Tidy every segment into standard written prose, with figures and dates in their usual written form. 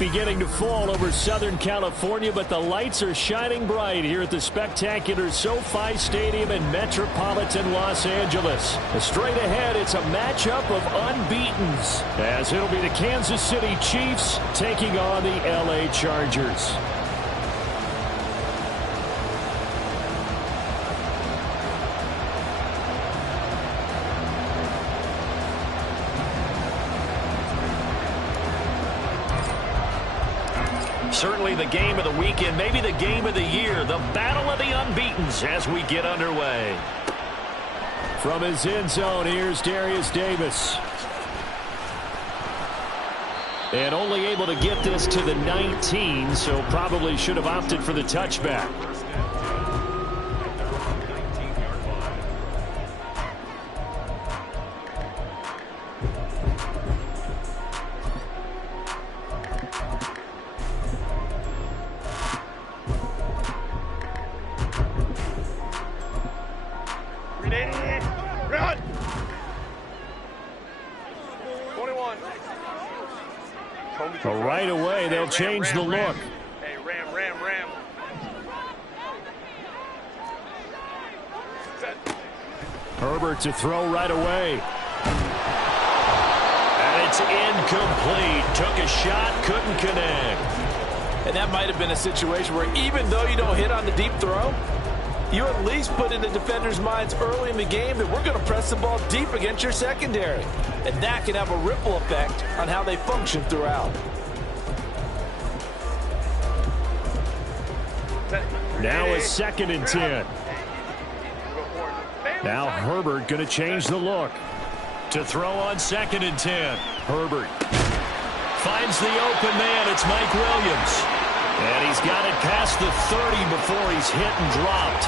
beginning to fall over Southern California, but the lights are shining bright here at the spectacular SoFi Stadium in metropolitan Los Angeles. Straight ahead, it's a matchup of unbeatens, as it'll be the Kansas City Chiefs taking on the LA Chargers. Certainly the game of the weekend, maybe the game of the year, the battle of the unbeatens as we get underway. From his end zone, here's Darius Davis. And only able to get this to the 19, so probably should have opted for the touchback. Well, right away, they'll change the look. Hey, Ram. Herbert to throw right away. And it's incomplete. Took a shot, couldn't connect. And that might have been a situation where even though you don't hit on the deep throw, you at least put in the defenders' minds early in the game that we're going to press the ball deep against your secondary. And that can have a ripple effect on how they function throughout. Now a 2nd and 10. Now Herbert going to change the look. To throw on 2nd and 10. Herbert finds the open man. It's Mike Williams. And he's got it past the 30 before he's hit and dropped.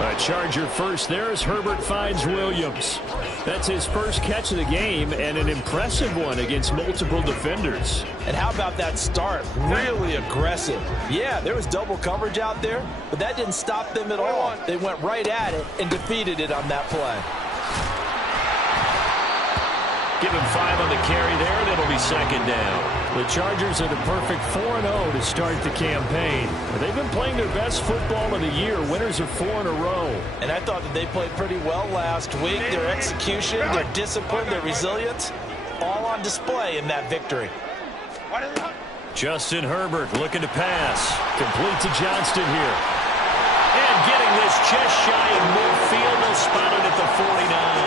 A Charger first there as Herbert finds Williams. That's his first catch of the game and an impressive one against multiple defenders. And how about that start? Really aggressive. Yeah, there was double coverage out there, but that didn't stop them at all. They went right at it and defeated it on that play. Give him 5 on the carry there, and it'll be 2nd down. The Chargers are the perfect 4-0 to start the campaign. They've been playing their best football of the year. Winners of 4 in a row. And I thought that they played pretty well last week. Their execution, their discipline, their resilience, all on display in that victory. Justin Herbert looking to pass. Complete to Johnston here. And getting this just shy of midfield. They'll spot it at the 49.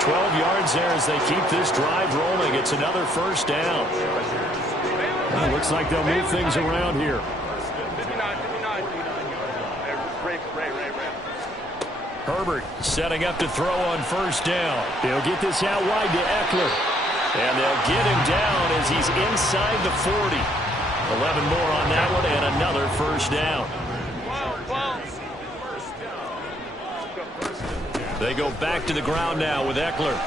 12 yards there as they keep this drive rolling. It's another 1st down. Well, looks like they'll move things around here. Herbert setting up to throw on 1st down. They'll get this out wide to Eckler. And they'll get him down as he's inside the 40. 11 more on that one and another 1st down. They go back to the ground now with Eckler. And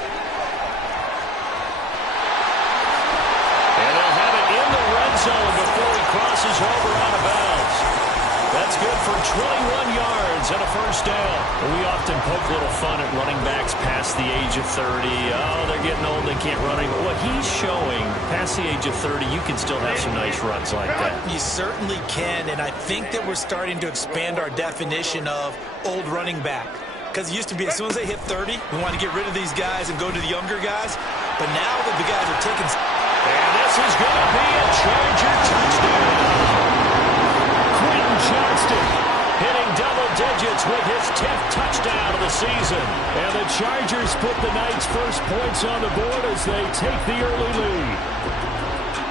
they'll have it in the red zone before he crosses over out of bounds. That's good for 21 yards and a 1st down. We often poke a little fun at running backs past the age of 30. Oh, they're getting old, they can't run anymore. What he's showing, past the age of 30, you can still have some nice runs like that. You certainly can, and I think that we're starting to expand our definition of old running back. Because it used to be as soon as they hit 30, we want to get rid of these guys and go to the younger guys. But now that the guys are taking... And this is going to be a Charger touchdown. Quentin Johnston hitting double digits with his 10th touchdown of the season. And the Chargers put the night's first points on the board as they take the early lead.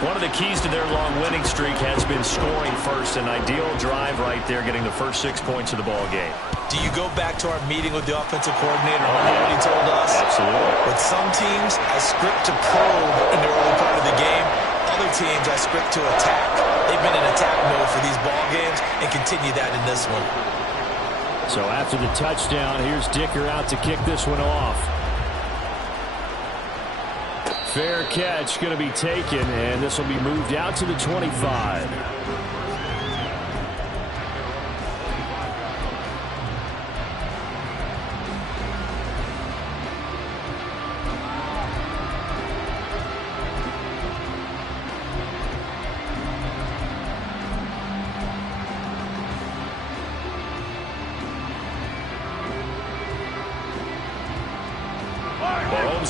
One of the keys to their long winning streak has been scoring first. An ideal drive right there, getting the first 6 points of the ball game. Do you go back to our meeting with the offensive coordinator and what he told us? Absolutely. With some teams, I script to probe in the early part of the game. Other teams, I script to attack. They've been in attack mode for these ball games and continue that in this one. So after the touchdown, here's Dicker out to kick this one off. Fair catch going to be taken, and this will be moved out to the 25.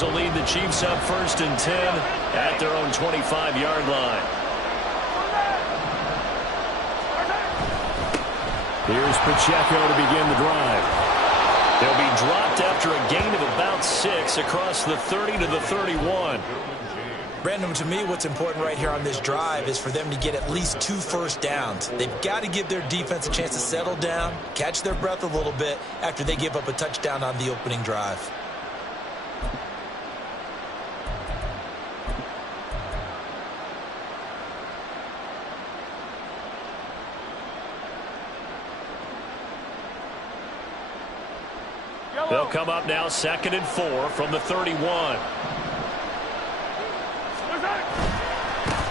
will lead the Chiefs up 1st and 10 at their own 25-yard line. Here's Pacheco to begin the drive. They'll be dropped after a gain of about 6 across the 30 to the 31. Brandon, to me, what's important right here on this drive is for them to get at least 2 first downs. They've got to give their defense a chance to settle down, catch their breath a little bit after they give up a touchdown on the opening drive. They'll come up now 2nd and 4 from the 31.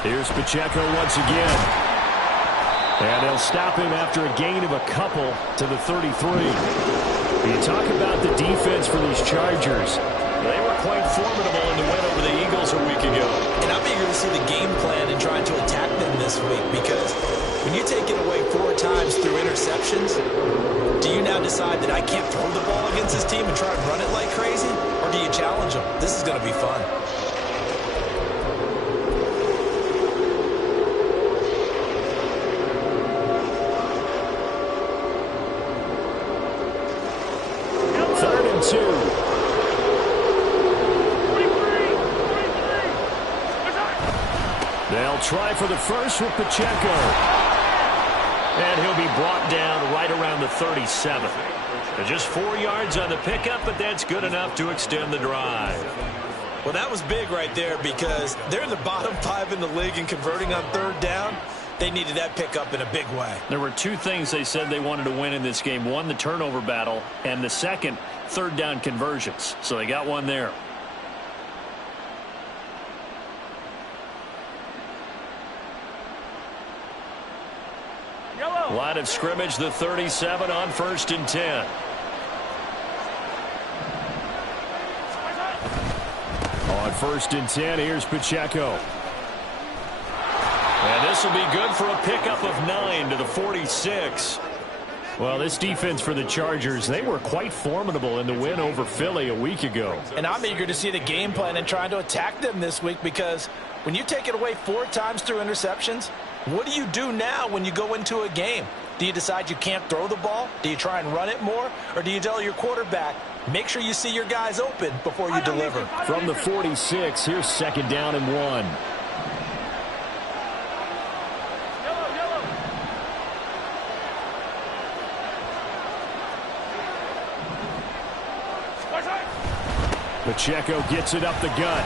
Here's Pacheco once again. And they'll stop him after a gain of a couple to the 33. You talk about the defense for these Chargers. They were quite formidable in the win over the Eagles a week ago. And I'm eager to see the game plan and trying to attack them this week, because when you take it away 4 times through interceptions, do you now decide that I can't throw the ball against this team and try and run it like crazy? Or do you challenge them? This is going to be fun. They'll try for the first with Pacheco. And he'll be brought down right around the 37. Just 4 yards on the pickup, but that's good enough to extend the drive. Well, that was big right there, because they're in the bottom 5 in the league in converting on 3rd down. They needed that pickup in a big way. There were 2 things they said they wanted to win in this game. One, the turnover battle, and the second, 3rd down conversions. So they got one there. Line of scrimmage, the 37 on 1st and 10. On 1st and 10, here's Pacheco. And this will be good for a pickup of 9 to the 46. Well, this defense for the Chargers, they were quite formidable in the win over Philly a week ago. And I'm eager to see the game plan and trying to attack them this week, because when you take it away 4 times through interceptions, what do you do now when you go into a game? Do you decide you can't throw the ball? Do you try and run it more? Or do you tell your quarterback, make sure you see your guys open before you deliver? From the 46, here's 2nd down and 1. Pacheco gets it up the gut.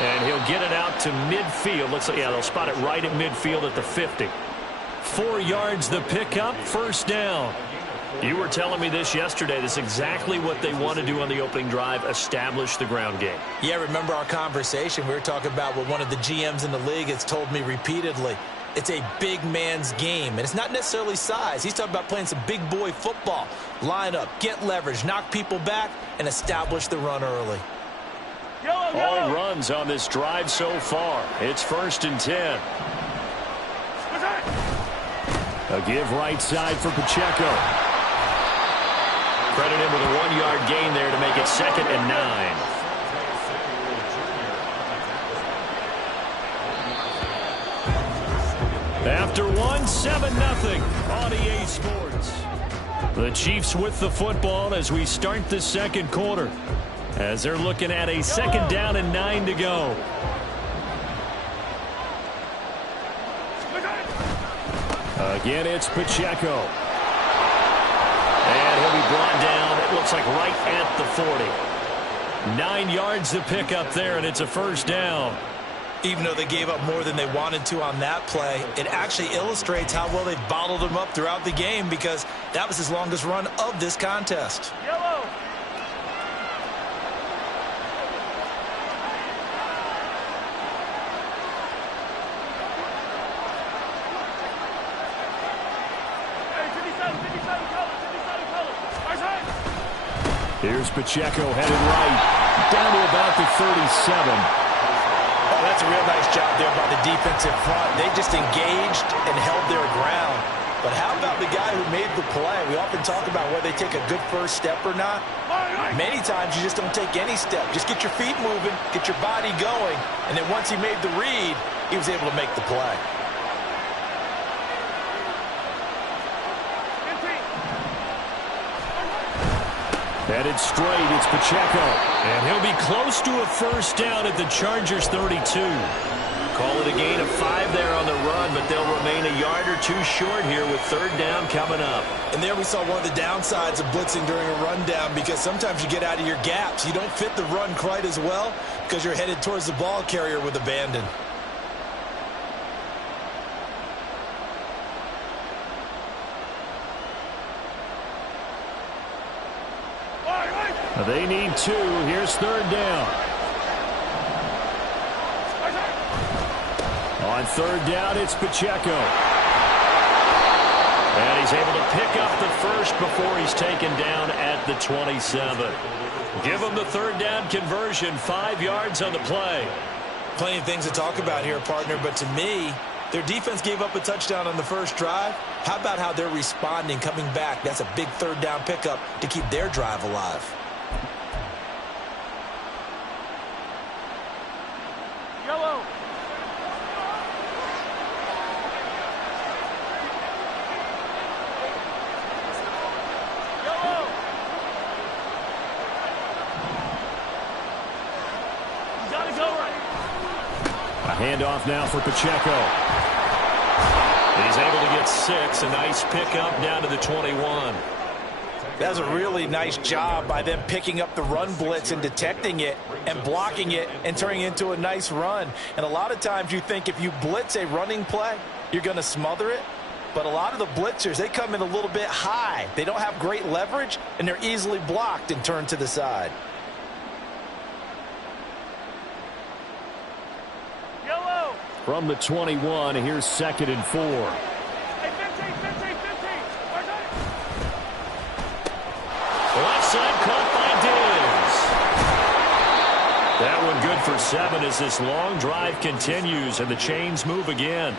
And he'll get it out to midfield. Looks like, yeah, they'll spot it right at midfield at the 50. 4 yards the pickup, 1st down. You were telling me this yesterday. This is exactly what they want to do on the opening drive, establish the ground game. Yeah, remember our conversation? We were talking about what one of the GMs in the league has told me repeatedly. It's a big man's game, and it's not necessarily size. He's talking about playing some big boy football. Line up, get leverage, knock people back, and establish the run early. All runs on this drive so far. It's 1st and 10. A give right side for Pacheco. Credit him with a 1-yard gain there to make it 2nd and 9. After 1, 7-0 on EA Sports. The Chiefs with the football as we start the 2nd quarter, as they're looking at a 2nd down and 9 to go. Again, it's Pacheco. And he'll be brought down, it looks like right at the 40. 9 yards to pick up there, and it's a 1st down. Even though they gave up more than they wanted to on that play, it actually illustrates how well they've bottled them up throughout the game, because that was his longest run of this contest. Yellow. Here's Pacheco headed right, down to about the 37. Oh, that's a real nice job there by the defensive front. They just engaged and held their ground. But how about the guy guy who made the play. We often talk about whether they take a good first step or not. Many times you just don't take any step. Just get your feet moving, get your body going, and then once he made the read, he was able to make the play. Headed straight, it's Pacheco. And he'll be close to a first down at the Chargers' 32. Call it a gain of 5 there on the run, but they'll remain a yard or two short here with third down coming up. And there we saw one of the downsides of blitzing during a rundown, because sometimes you get out of your gaps. You don't fit the run quite as well because you're headed towards the ball carrier with abandon. They need 2. Here's third down. On third down, it's Pacheco. And he's able to pick up the first before he's taken down at the 27. Give him the third down conversion, 5 yards on the play. Plenty of things to talk about here, partner, but to me, their defense gave up a touchdown on the first drive. How about how they're responding, coming back? That's a big third down pickup to keep their drive alive. Yellow. Yellow. You gotta go right. A handoff now for Pacheco. He's able to get 6. A nice pickup down to the 21. That was a really nice job by them picking up the run blitz and detecting it and blocking it and turning it into a nice run. And a lot of times you think if you blitz a running play, you're going to smother it. But a lot of the blitzers, they come in a little bit high. They don't have great leverage, and they're easily blocked and turned to the side. Yellow. From the 21, here's 2nd and 4. Hey, 15. Where's that? Left side caught by Diggs. That one good for 7 as this long drive continues and the chains move again.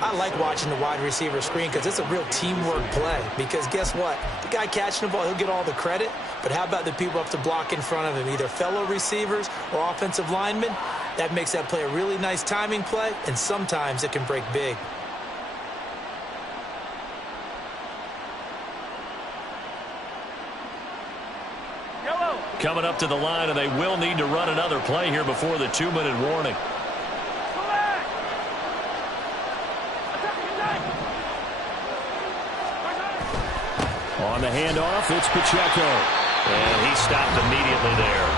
I like watching the wide receiver screen because it's a real teamwork play. Because guess what? The guy catching the ball, he'll get all the credit. But how about the people up to block in front of him, either fellow receivers or offensive linemen? That makes that play a really nice timing play, and sometimes it can break big. Yellow. Coming up to the line, and they will need to run another play here before the 2-minute warning. Select. Attack. Where's that? On the handoff, it's Pacheco. And he stopped immediately there.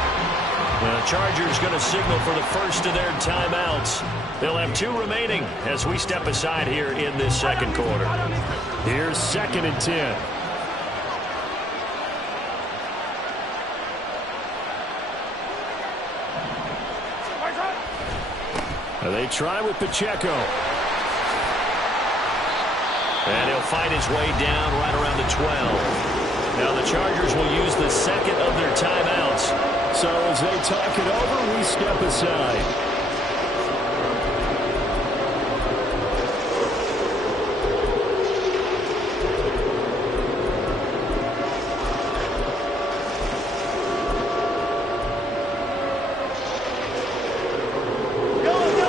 The Chargers going to signal for the first of their timeouts. They'll have 2 remaining as we step aside here in this second quarter. Here's 2nd and 10. Where's that? They try with Pacheco. And he'll find his way down right around the 12. Now the Chargers will use the second of their timeouts. So as they talk it over, we step aside.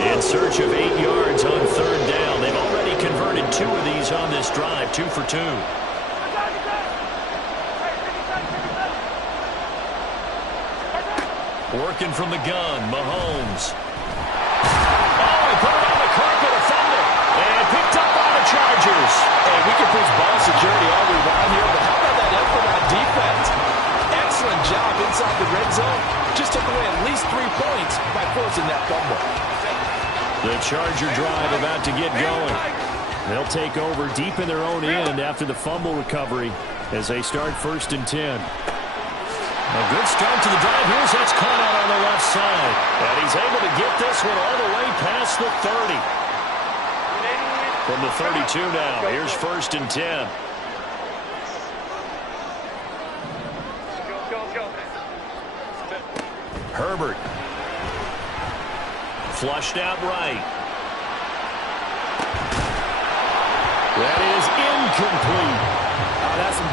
In search of 8 yards on third down. They've already converted 2 of these on this drive, 2 for 2. Working from the gun, Mahomes. Oh, he put it on the carpet, a fumble. And picked up by the Chargers. Hey, we can preach ball security all we want here, but how about that effort on defense? Excellent job inside the red zone. Just took away at least 3 points by forcing that fumble. The Charger drive about to get going. They'll take over deep in their own end after the fumble recovery as they start 1st and 10. A good start to the drive. Here's that's caught out on the left side. And he's able to get this one all the way past the 30. From the 32 now. Here's 1st and 10. Go. Herbert. Flushed out right. That is incomplete.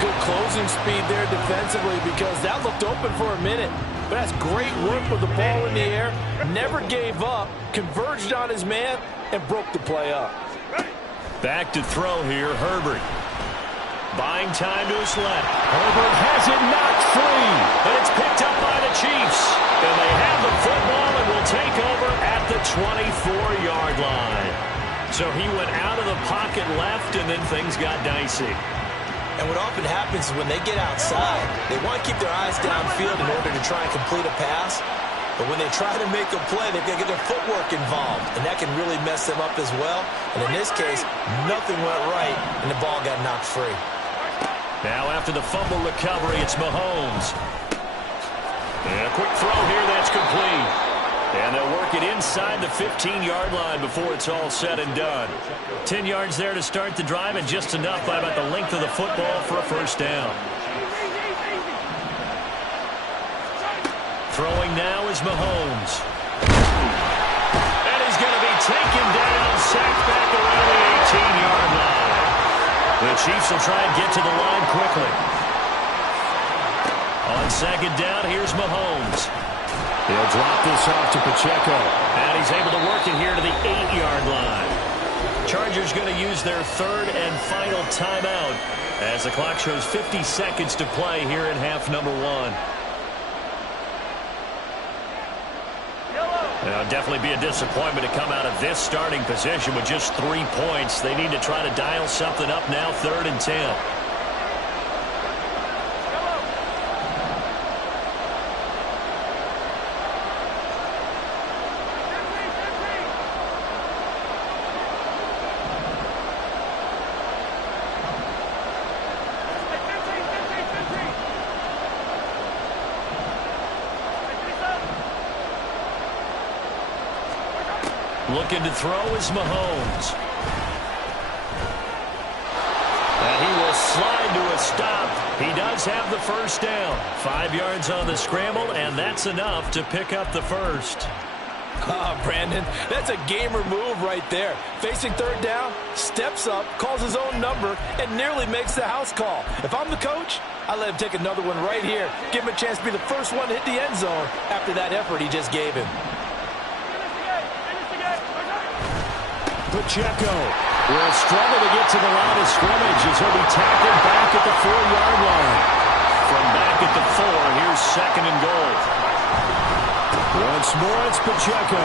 good closing speed there defensively because that looked open for a minute. But that's great work with the ball in the air. Never gave up, converged on his man, and broke the play up. Back to throw here, Herbert. Buying time to his left. Herbert has it knocked free. And it's picked up by the Chiefs. And they have the football and will take over at the 24-yard line. So he went out of the pocket left, and then things got dicey. And what often happens is when they get outside, they want to keep their eyes downfield in order to try and complete a pass. But when they try to make a play, they've got to get their footwork involved, and that can really mess them up as well. And in this case, nothing went right, and the ball got knocked free. Now after the fumble recovery, it's Mahomes. And a quick throw here that's complete. And they'll work it inside the 15-yard line before it's all said and done. 10 yards there to start the drive, and just enough by about the length of the football for a first down. Throwing now is Mahomes. And he's going to be taken down, sacked back around the 18-yard line. The Chiefs will try and get to the line quickly. On second down, here's Mahomes. He'll drop this off to Pacheco. And he's able to work it here to the 8-yard line. Chargers going to use their third and final timeout as the clock shows 50 seconds to play here in half number 1. It'll definitely be a disappointment to come out of this starting position with just 3 points. They need to try to dial something up now, 3rd and 10. Looking to throw is Mahomes. And he will slide to a stop. He does have the first down. 5 yards on the scramble, and that's enough to pick up the first. Brandon, that's a gamer move right there. Facing third down, steps up, calls his own number, and nearly makes the house call. If I'm the coach, I let him take another one right here. Give him a chance to be the first one to hit the end zone after that effort he just gave him. Pacheco will struggle to get to the line of scrimmage as he'll be tackled back at the 4-yard line. From back at the 4, here's 2nd and goal. Once more, it's Pacheco.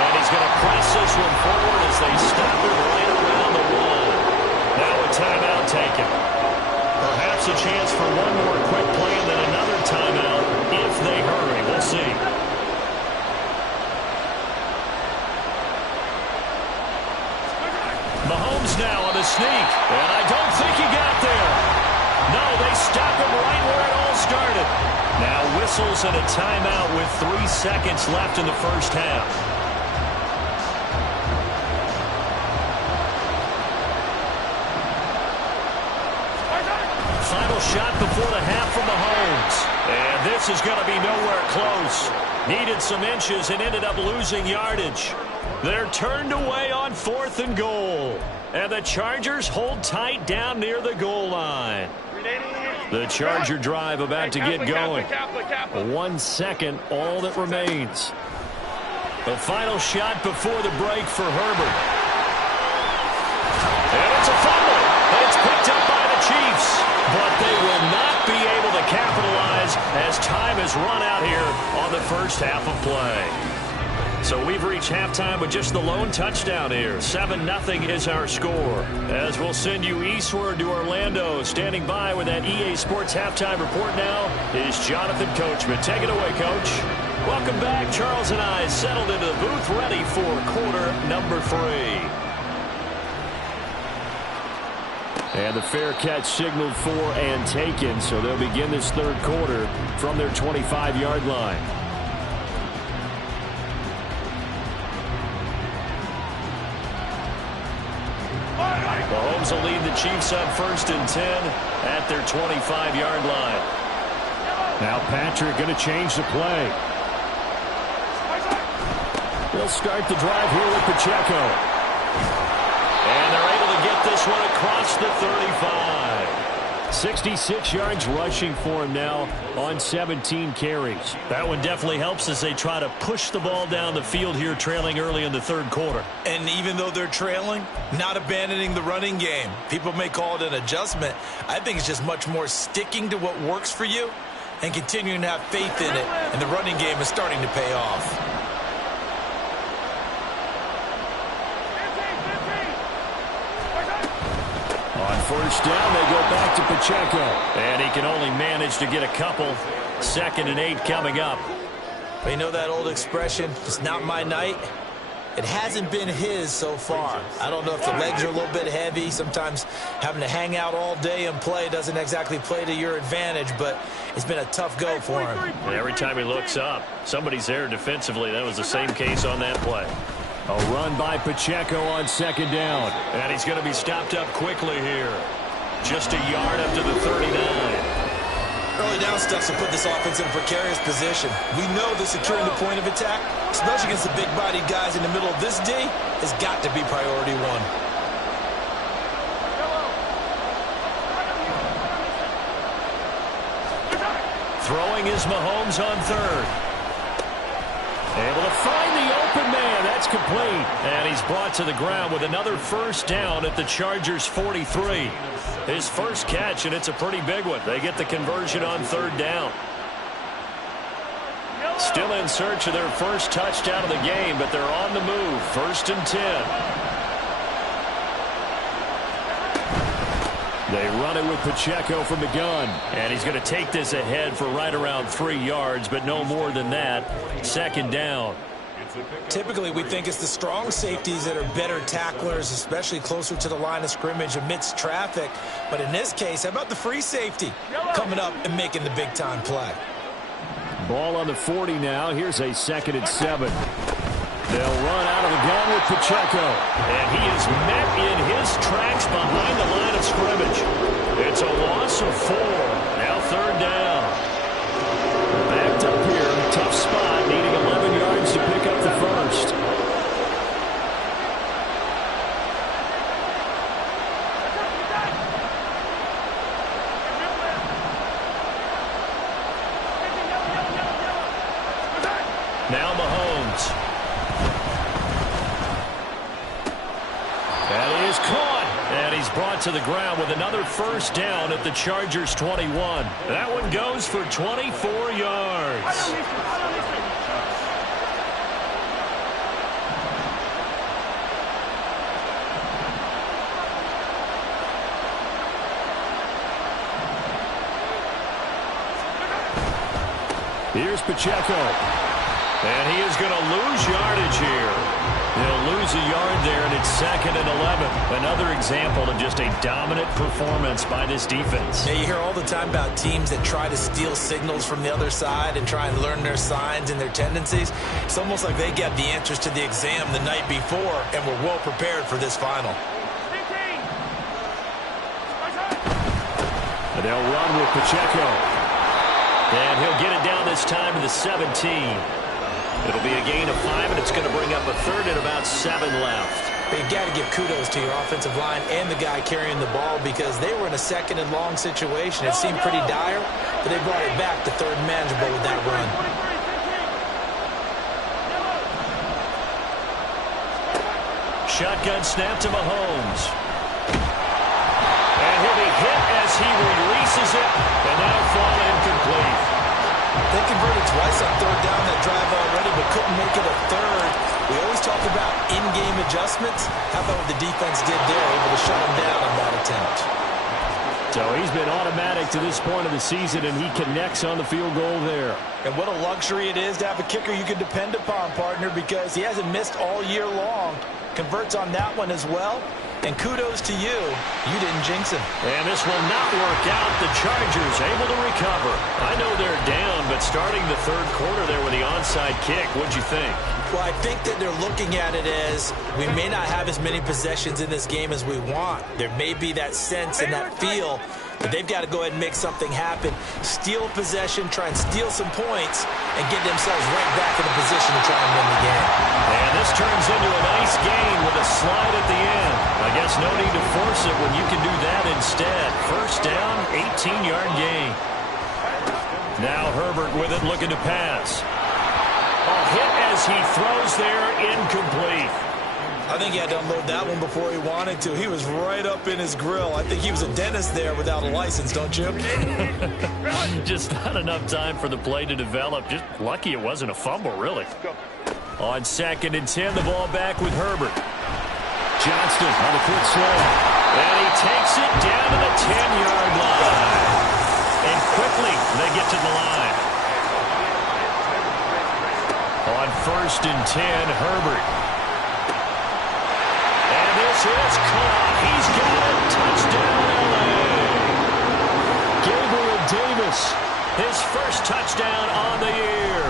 And he's going to press this one forward as they stop it right around the 1. Now a timeout taken. Perhaps a chance for one more quick play and then another timeout if they hurry. We'll see. Mahomes now on the sneak, and I don't think he got there. No, they stop him right where it all started. Now whistles and a timeout with 3 seconds left in the first half. Final shot before the half from Mahomes. And this is going to be nowhere close. Needed some inches and ended up losing yardage. They're turned away on 4th and goal. And the Chargers hold tight down near the goal line. The Charger drive about to get going. 1 second, all that remains. The final shot before the break for Herbert. And it's a fumble. And it's picked up by the Chiefs. But they will not be able to capitalize as time has run out here on the first half of play. So we've reached halftime with just the lone touchdown here. 7-0 is our score. As we'll send you eastward to Orlando. Standing by with that EA Sports halftime report now is Jonathan Coachman. Take it away, Coach. Welcome back. Charles and I settled into the booth ready for quarter number 3. And the fair catch signaled for and taken, so they'll begin this third quarter from their 25-yard line. Mahomes will lead the Chiefs on 1st and 10 at their 25-yard line. Now Patrick going to change the play. They'll start the drive here with Pacheco. And they're able to to get this one across the 35. 66 yards rushing for him now on 17 carries. That one definitely helps as they try to push the ball down the field here, trailing early in the third quarter. And even though they're trailing, not abandoning the running game. People may call it an adjustment. I think it's just much more sticking to what works for you and continuing to have faith in it. And the running game is starting to pay off. On first down, they go back to Pacheco. And he can only manage to get a couple. 2nd and 8 coming up. You know that old expression, it's not my night? It hasn't been his so far. I don't know if the legs are a little bit heavy. Sometimes having to hang out all day and play doesn't exactly play to your advantage, but it's been a tough go for him. And every time he looks up, somebody's there defensively. That was the same case on that play. A run by Pacheco on 2nd down. And he's going to be stopped up quickly here. Just a yard up to the 39. Early down steps will put this offense in a precarious position. We know that securing the point of attack, especially against the big-bodied guys in the middle of this D, has got to be priority one. Throwing is Mahomes on 3rd. Able to find the open man. That's complete. And he's brought to the ground with another first down at the Chargers' 43. His first catch, and it's a pretty big one. They get the conversion on 3rd down. Still in search of their first touchdown of the game, but they're on the move. 1st and 10. They run it with Pacheco from the gun. And he's going to take this ahead for right around 3 yards, but no more than that. 2nd down. Typically, we think it's the strong safeties that are better tacklers, especially closer to the line of scrimmage amidst traffic. But in this case, how about the free safety coming up and making the big-time play? Ball on the 40 now. Here's a 2nd and 7. They'll run out of the gun with Pacheco. And he is met in his tracks behind the line of scrimmage. It's a loss of 4. Now 3rd down. Backed up here. Tough spot. Needing 11 yards to pick up the first. Now Mahomes. That is caught. And he's brought to the ground with another first down at the Chargers' 21. That one goes for 24 yards. Here's Pacheco. And he is going to lose yardage here. He'll lose a yard there, and it's 2nd and 11. Another example of just a dominant performance by this defense. Yeah, you hear all the time about teams that try to steal signals from the other side and try and learn their signs and their tendencies. It's almost like they got the answers to the exam the night before and were well prepared for this final. And they'll run with Pacheco. And he'll get it down this time to the 17. It'll be a gain of 5, and it's going to bring up a 3rd and about 7 left. You got to give kudos to your offensive line and the guy carrying the ball because they were in a 2nd and long situation. It seemed pretty dire, but they brought it back to 3rd and manageable with that run. Shotgun snap to Mahomes. And he'll be hit as he releases it, and that'll fall incomplete. They converted twice on 3rd down that drive already, but couldn't make it a 3rd. We always talk about in-game adjustments. How about what the defense did there, able to shut him down on that attempt? So he's been automatic to this point of the season, and he connects on the field goal there. And what a luxury it is to have a kicker you can depend upon, partner, because he hasn't missed all year long. Converts on that one as well. And kudos to you. You didn't jinx him. And this will not work out. The Chargers able to recover. I know they're down, but starting the 3rd quarter there with the onside kick, what'd you think? Well, I think that they're looking at it as we may not have as many possessions in this game as we want. There may be that sense and that feel, but they've got to go ahead and make something happen. Steal a possession, try and steal some points, and get themselves right back in a position to try and win the game. And this turns into a nice gain with a slide at the end. I guess no need to force it when you can do that instead. First down, 18-yard gain. Now Herbert with it, looking to pass. A hit as he throws there, incomplete. I think he had to unload that one before he wanted to. He was right up in his grill. I think he was a dentist there without a license, don't you? Just not enough time for the play to develop. Just lucky it wasn't a fumble, really. On 2nd and 10, the ball back with Herbert. Johnston on the quick slant. And he takes it down to the 10-yard line. And quickly, they get to the line. On 1st and 10, Herbert. And this is caught. He's got it. Touchdown, L.A. Gabriel Davis, his first touchdown on the year.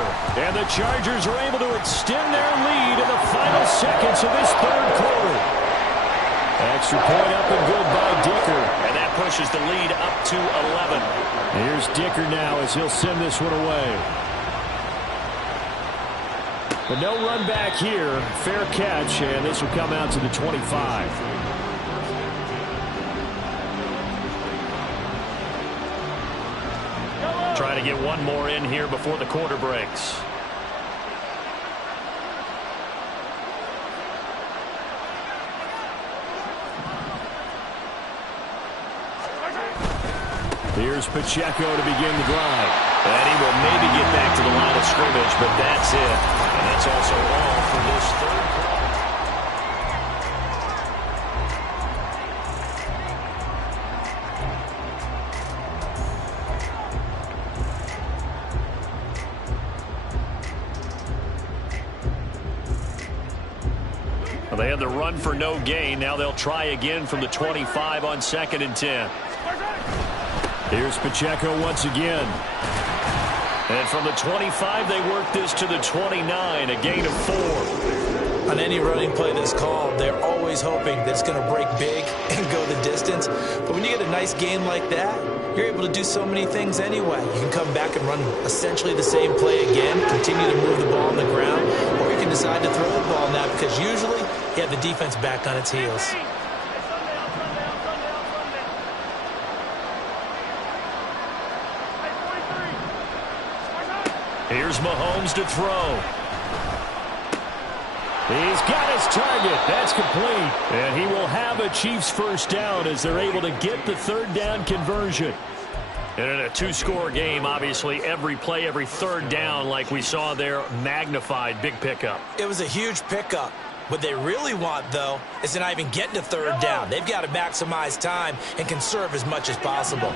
And the Chargers are able to extend their lead in the final seconds of this third quarter. Extra point up and good by Dicker. And that pushes the lead up to 11. Here's Dicker now as he'll send this one away. But no run back here. Fair catch, and this will come out to the 25. Try to get one more in here before the quarter breaks. Here's Pacheco to begin the drive. And he will maybe get back to the line of scrimmage, but that's it. And that's also all for this third quarter. Well, they had the run for no gain. Now they'll try again from the 25 on 2nd and 10. Here's Pacheco once again. And from the 25, they work this to the 29, a gain of 4. On any running play that's called, they're always hoping that it's going to break big and go the distance. But when you get a nice game like that, you're able to do so many things anyway. You can come back and run essentially the same play again, continue to move the ball on the ground, or you can decide to throw the ball now because usually you have the defense back on its heels. Here's Mahomes to throw. He's got his target. That's complete. And he will have a Chiefs first down as they're able to get the third down conversion. And in a two-score game, obviously, every play, every third down, like we saw there, magnified, big pickup. It was a huge pickup. What they really want, though, is to not even get to third down. They've got to maximize time and conserve as much as possible.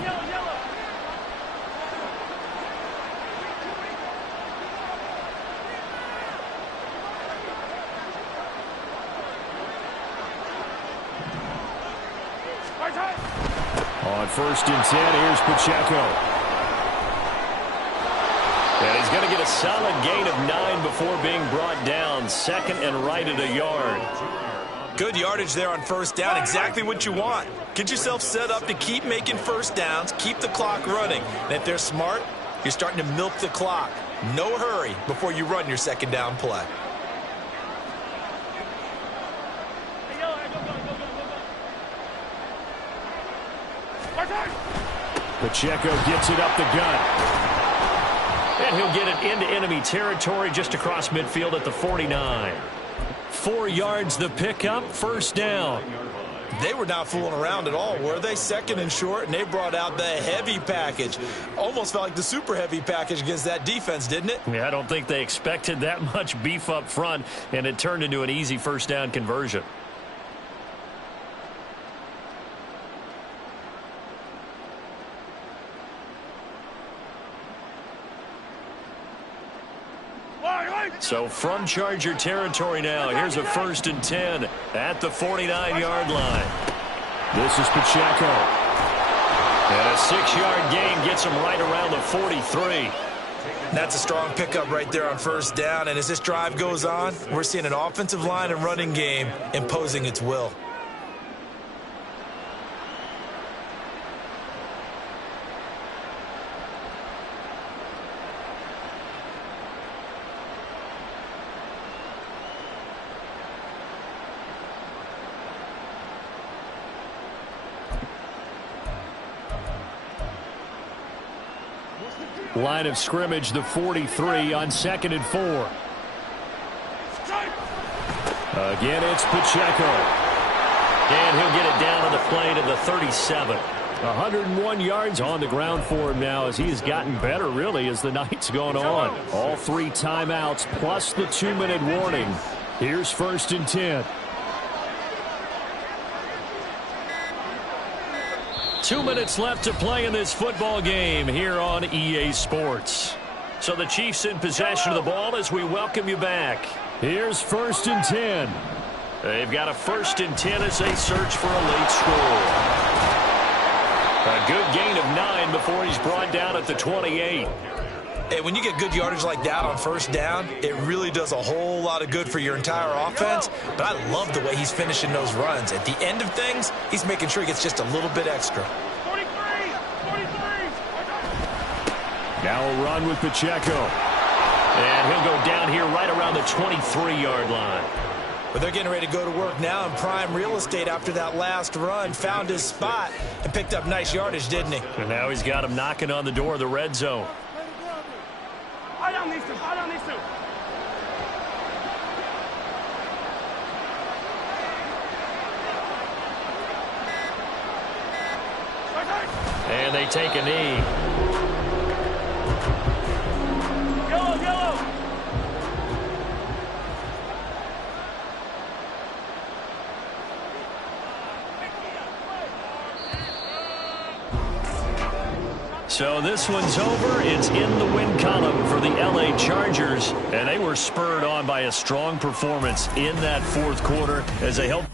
On 1st and 10, here's Pacheco. And he's going to get a solid gain of 9 before being brought down. 2nd and right at a yard. Good yardage there on first down. Exactly what you want. Get yourself set up to keep making first downs, keep the clock running. And if they're smart, you're starting to milk the clock. No hurry before you run your second down play. Pacheco gets it up the gut. And he'll get it into enemy territory just across midfield at the 49. 4 yards the pickup, first down. They were not fooling around at all, were they? 2nd and short, and they brought out the heavy package. Almost felt like the super heavy package against that defense, didn't it? Yeah, I don't think they expected that much beef up front, and it turned into an easy first down conversion. So from Charger territory now, here's a 1st and 10 at the 49-yard line. This is Pacheco. And a 6-yard gain gets him right around the 43. That's a strong pickup right there on first down. And as this drive goes on, we're seeing an offensive line and running game imposing its will. Line of scrimmage, the 43 on 2nd and 4. Again, it's Pacheco. And he'll get it down on the play to the 37. 101 yards on the ground for him now as he has gotten better, really, as the night's gone on. All 3 timeouts plus the 2-minute warning. Here's 1st and 10. 2 minutes left to play in this football game here on EA Sports. So the Chiefs in possession of the ball as we welcome you back. Here's 1st and 10. They've got a 1st and 10 as they search for a late score. A good gain of 9 before he's brought down at the 28. Hey, when you get good yardage like that on 1st down, it really does a whole lot of good for your entire offense. But I love the way he's finishing those runs. At the end of things, he's making sure he gets just a little bit extra. 43! 43! Now a run with Pacheco. And he'll go down here right around the 23-yard line. But they're getting ready to go to work now in prime real estate after that last run. Found his spot and picked up nice yardage, didn't he? And now he's got him knocking on the door of the red zone. Eye on these two! Eye on these two! And they take a knee. Yellow, yellow! So this one's over. It's in the win column for the LA Chargers. And they were spurred on by a strong performance in that 4th quarter as they helped.